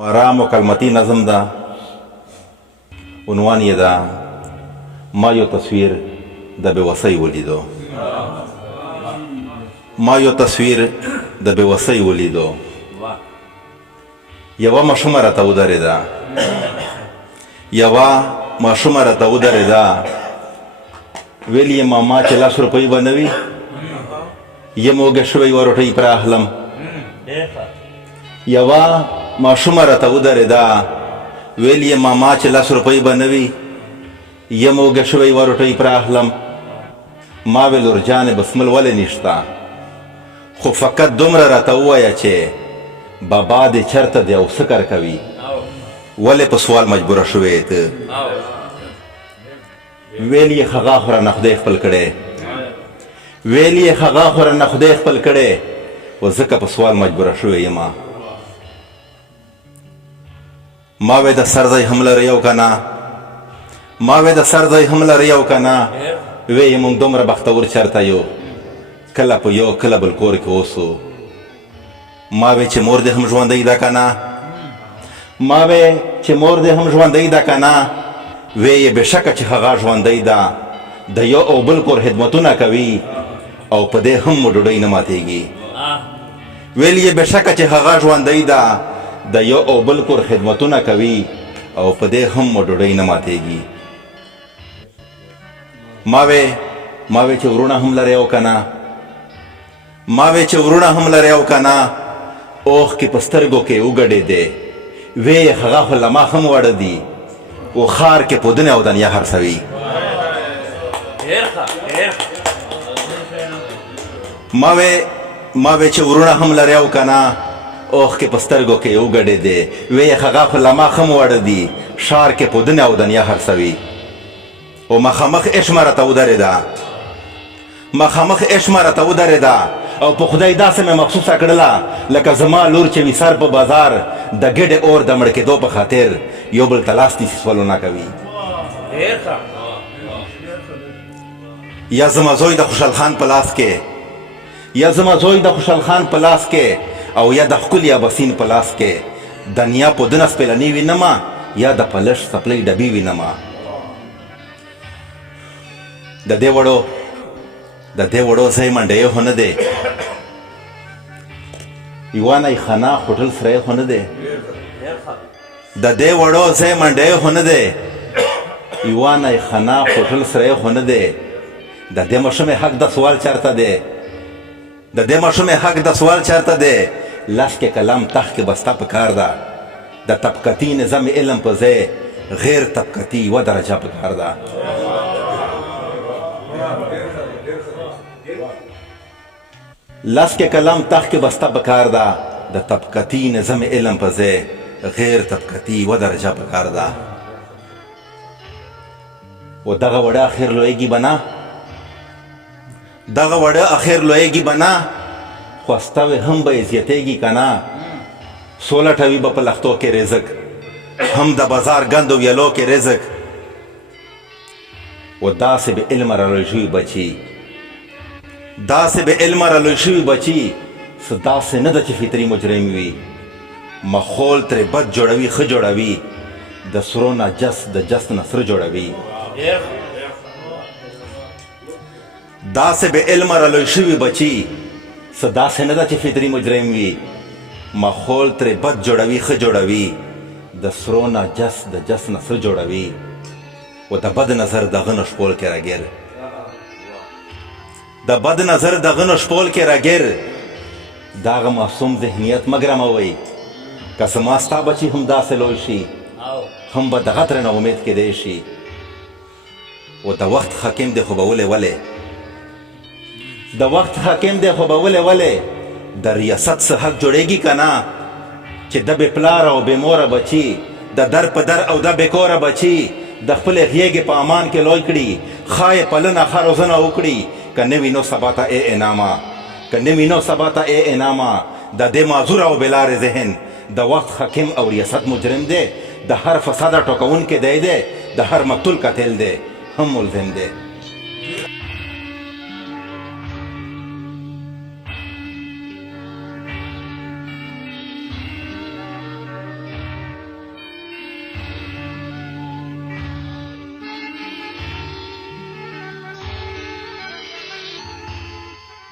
آرام و کلمتی نظم ده عنوان یې ده ما یو تصویر د بېوسۍ ولیدو. ما یو تصویر د بېوسۍ ولیدو. یوه ماشومه راته ودرېده. یوه ماشومه راته ودرېده. ویل یې ماما چې 10 روپۍ به نه وي یم وږې شوی یوه روټۍ پرې اخلم. یوه ماشومه راته ودرېده. ویل یې ماما چې 10 روپۍ به نه وي یم وږې شوی یوه روټۍ پرې اخلم. ما ویل ورجانې بسمل ولې نشته، خو فقط دومره راته ووایه چې بابا دې چېرته دی او څه کار کوي، ولې په سوال مجبوره شوې ته. ویل یې هغه خو رانه خدای خپل کړی. ویل یې هغه خو رانه خدای خپل کړی و ځکه په سوال مجبوره شوې یمه. ما وی د سر ځای هم لرئ او که نه، ما وی د سر ځای هم لرئ او که نه. وی موږ دومره بختور چېرته یو، کله په یو کله بل کور کې اوسو. ما وی چې مور دې هم ژوندۍ ده که نه، ما وی چې مور دې هم ژوندۍ ده که نه. وی یې بېشکه چې هغه ژوندۍ ده، د یو او بل کور خدمتونه کوي او په دې هم مو ډوډۍ نه ماتېږي. ویل یې بېشکه چې هغه ژوندۍ ده، د یو او بل کور خدمتونه کوي او په دې هم مو ډوډۍ نه ماتېږي. ما وی چې ورونه هم لرئ او که نه، ما وی چې ورونه هم لرئ او که نه. اوښکې په سترګو کې وګډېدې. وی یې هغه خو له ما هم وړه دي و ښار کې پودنې او دنیا خرڅوي. ما وی چې ورونه هم لرئ او که نه، اوښکې په سترګو کې وګډېدې. وی یې هغه خو له ما هم وړه دي ښار کې پودنې او دنیا خرڅوي. او مخامخ عشمه راته ودرېده. مخامخ عشمه راته ودرېده او په خدای داسې مې مخصوصه کړله لکه زما لور چې وي سر په بازار د ګډې اور د مړ کېدو په خاطر یو بل ته لاس نیسي سوالونه کوي. یا زما زوی د خوشحال خان په لاس کې، یا زما زوی د خوشحال خان په لاس کې او یا د ښکلي اباسین په لاس کې دنیا پودنه سپېلنې وینمه یا د پلش څپلۍ ډبې وینمه. د دې وړو ځای منډی خو نه دی، یوه نیخانه هوټل سری خو نه دی. د دې وړو ځای منډی خو نه دی، یوه نیخانه هوټل سری خو نه دی. د دې ماشومې حق د سوال چېرته دی، د دې ماشومې حق د سوال چېرته دی. لاس کې قلم تخ کې بسته په کار ده، د طبقتي نظام علم په ځای غیر طبقتي یوه درجه په کار ده. لاس کې قلم تخ کې بسته په کار ده، د طبقتي نظام علم په ځای غیر طبقتي یوه درجه په کار ده. و دغه وړه اخر لویږي به نه، دغه وړه اخر لویږي به نه، خو استوې هم به یې زیاتېږي که نه. سولټوي به په لښتو کې رزق، هم د بازار ګند و ویلو کې رزق. و داسې بې علمه رالوی شوي بچي، داسې بې علمه رالوی شوي بچي څه داسې نه ده چې فطري مجرم وي. ماحول ترې بد جوړوي ښه جوړوي، د سرو نه جس د جس نه سره جوړوي. داسې بې علمه رالوی شوي بچي څه داسې نه ده چې فطري مجرم وي. ماحول ترې بد جوړوي ښه جوړوي، د سرو نه جس د جس نه سره جوړوي. و د بد نظر دغه نه شپول کې راګیر، د بد نظر دغه نه شپول کې راګیر. دغه معصوم ذهنیت مه ګرموئ، که زما ستا بچي هم داسې لوی شي هم به دغه ترې نه امید کیدی شي. و د وخت حاکم دی خو به ولې د وخت حاکم دی خو به ولې د ریاست څه حق جوړېږي که نه چې د بې پلاره او بې موره بچي د در په در او د بې کوره بچي د خپلې غېږې په امان کې لوی کړي. ښایې پالنه ښه روزنه وکړي، که نه وي نو سبا ته ای انامه، که نه وي نو سبا ته ای انامه. د دې معذور او بېلارې ذهن د وخت حاکم او ریاست مجرم دی، د هر فساده ټوکونکی دی، د هر مقتول قاتل دی هم ملزم دی.